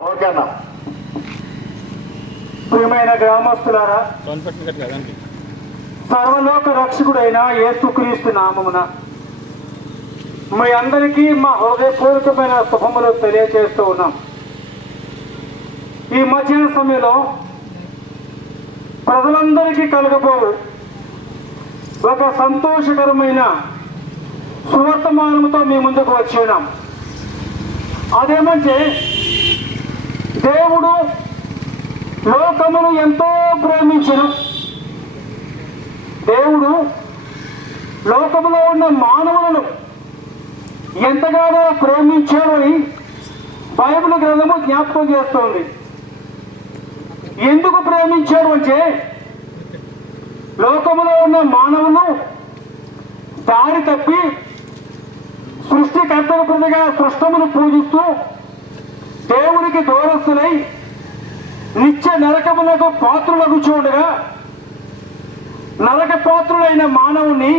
ఓకేనా? ప్రియమైన గ్రామస్తులారా, సర్వలోక రక్షకుడైన యేసుక్రీస్తు నామమున మీ అందరికీ మా హృదయపూర్వకమైన శుభములు తెలియజేస్తూ ఉన్నాం. ఈ మధ్యాహ్న సమయంలో ప్రజలందరికీ కలగబోవు ఒక సంతోషకరమైన సువర్తమానంతో మీ ముందుకు వచ్చి ఉన్నాం. అదేమంటే, దేవుడు లోకమును ఎంతో ప్రేమించెను. దేవుడు లోకములో ఉన్న మానవులను ఎంతగానో ప్రేమించాడని బైబిల్ గ్రంథము జ్ఞాపకం చేస్తోంది. ఎందుకు ప్రేమించాడు అంటే, లోకములో ఉన్న మానవులు దారి తప్పి సృష్టికర్తల ప్రతిగా సృష్టమును పూజిస్తూ దేవునికి దూరస్తులై నిత్య నరకములకు పాత్రులకు చూడగా, నరక పాత్రులైన మానవుని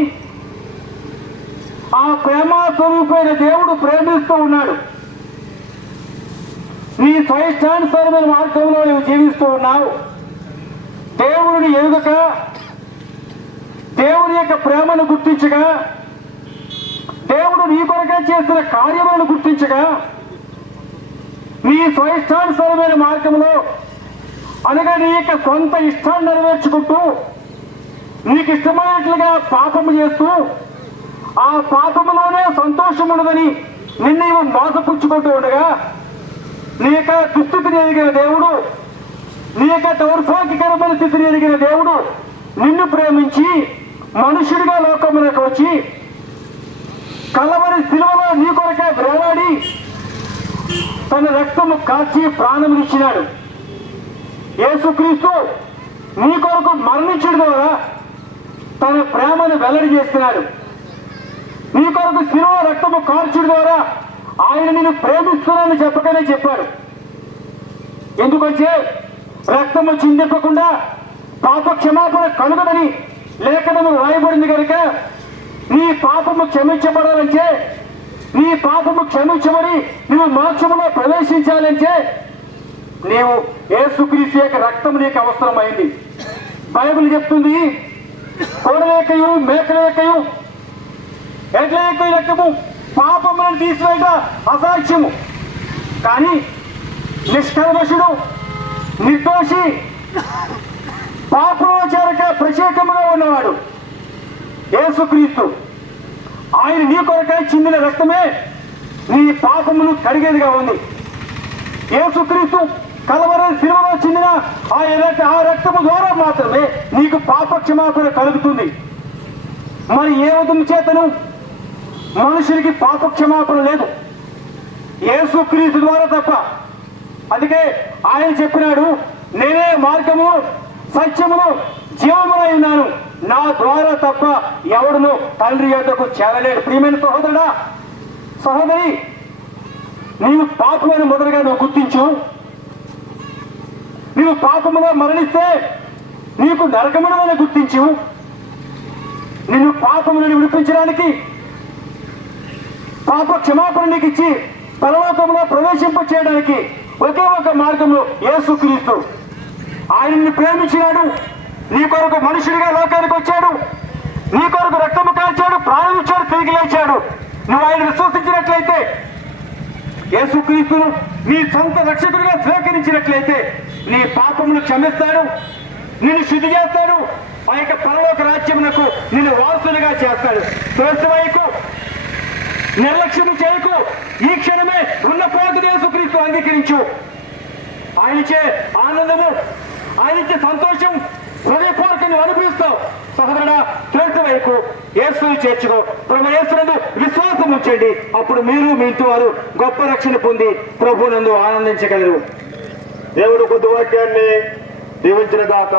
ఆ ప్రేమ స్వరూపైన దేవుడు ప్రేమిస్తూ ఉన్నాడు. నీ స్వయిష్టానుసారమైన మార్గంలో నువ్వు జీవిస్తూ ఉన్నావు. దేవుడిని ఎరుగక, దేవుని యొక్క ప్రేమను గుర్తించగా, దేవుడు నీ కొరకే చేసిన కార్యములను గుర్తించగా, నీ స్వయిష్టానుసారమైన మార్గంలో అనగా నీ యొక్క సొంత ఇష్టాన్ని నెరవేర్చుకుంటూ నీకు ఇష్టమైనట్లుగా పాపము చేస్తూ ఆ పాపములోనే సంతోషం ఉండదని నిన్ను మోసపుచ్చుకుంటూ ఉండగా, నీ యొక్క దుస్థితిని ఎరిగిన దేవుడు, నీ యొక్క దౌర్భాగ్యకరమైన స్థితిని ఎరిగిన దేవుడు నిన్ను ప్రేమించి మనుషుడిగా లోకములకు వచ్చి కలవరి శిలువలో నీ కొరకే వేలాడి తన రక్తము కాచి ప్రాణమునిచ్చినాడు. యేసుక్రీస్తు నీ కొరకు మరణించడం ద్వారా తన ప్రేమను వెల్లడి చేస్తున్నాడు. నీ కొరకు శిలువ రక్తము కార్చడం ద్వారా ఆయన నిన్ను ప్రేమిస్తున్నానని చెప్పకనే చెప్పాడు. ఎందుకంటే రక్తము చిందింపకుండా పాప క్షమాపణ కలుగదని లేఖనము రాయబడింది కనుక, నీ పాపము క్షమించబడాలంటే, నీ పాపము క్షమించబడి నువ్వు మోక్షములో ప్రవేశించాలంటే నీవు యేసుక్రీస్తు యొక్క రక్తం నీకు అవసరమైంది. బైబిల్ చెప్తుంది, కోడలేకయు మేకలేకయు ఎడ్ల యొక్క రక్తము పాపములను తీసివేట అసాధ్యము. కానీ నిష్కల్మషుడు, నిర్దోషి, పాపమోచరక ప్రత్యేకముగా ఉన్నవాడు యేసుక్రీస్తు. ఆయన నీ కొరకై చిందిన రక్తమే నీ పాపమును కడిగేదిగా ఉంది. యేసుక్రీస్తు కలవరి శిలువలో చిందిన ఆ రక్తము ద్వారా మాత్రమే నీకు పాప క్షమాపణ కలుగుతుంది. మరి ఏ విధము చేతను మనుషునికి పాప క్షమాపణ లేదు, యేసుక్రీస్తు ద్వారా తప్ప. అందుకే ఆయన చెప్పినాడు, నేనే మార్గము సత్యమును జీవమునై ఉన్నాను, నా ద్వారా తప్ప ఎవడును తండ్రి యొద్దకు చేరలేడు. ప్రియమైన సహోదరుడా, సహోదరి, నీవు పాపమైన మొదలుగా నువ్వు గుర్తించు. నీవు పాపములో మరణిస్తే నీకు నరకమునని గుర్తించు. నిన్ను పాపములను విడిపించడానికి, పాప క్షమాపణ నీకు ఇచ్చి పరలోకంలో ప్రవేశింప చేయడానికి ఒకే ఒక మార్గంలో యేసుక్రీస్తు. ఆయన్ని ప్రేమించినాడు, నీ కొరకు మనుషుడిగా లోకానికి వచ్చాడు, నీ కొరకు రక్తము కాల్చాడు, ప్రాణం ఇచ్చాడు, తిరిగి లేచాడు. నువ్వు ఆయన విశ్వసించినట్లయితే, యేసుక్రీస్తును నీ సొంత రక్షకుడిగా స్వీకరించినట్లయితే నీ పాపమును క్షమిస్తాడు, నిన్ను శుద్ధి చేస్తాడు, ఆ యొక్క పరలోక రాజ్యమునకు నిన్ను వారసులుగా చేస్తాడు. త్వరవైకు నిర్లక్ష్యము చేయకు. ఈ క్షణమే ఉన్న పోటు యేసుక్రీస్తు అంగీకరించు. ఆయనచే ఆనందము, ఆయనచే సంతోషం హృదయపూర్వకంగా అనుభవిస్తావు. సహోదరుడా, త్వరవైకు యేసుని చేర్చుకో. ప్రభు యేసునందు విశ్వాసం ఉంచండి. అప్పుడు మీరు మీ ఇంటి వారు గొప్ప రక్షణ పొంది ప్రభునందు ఆనందించగలరు. దేవుడు కొద్ది వాక్యాన్ని దీవించిన గాక.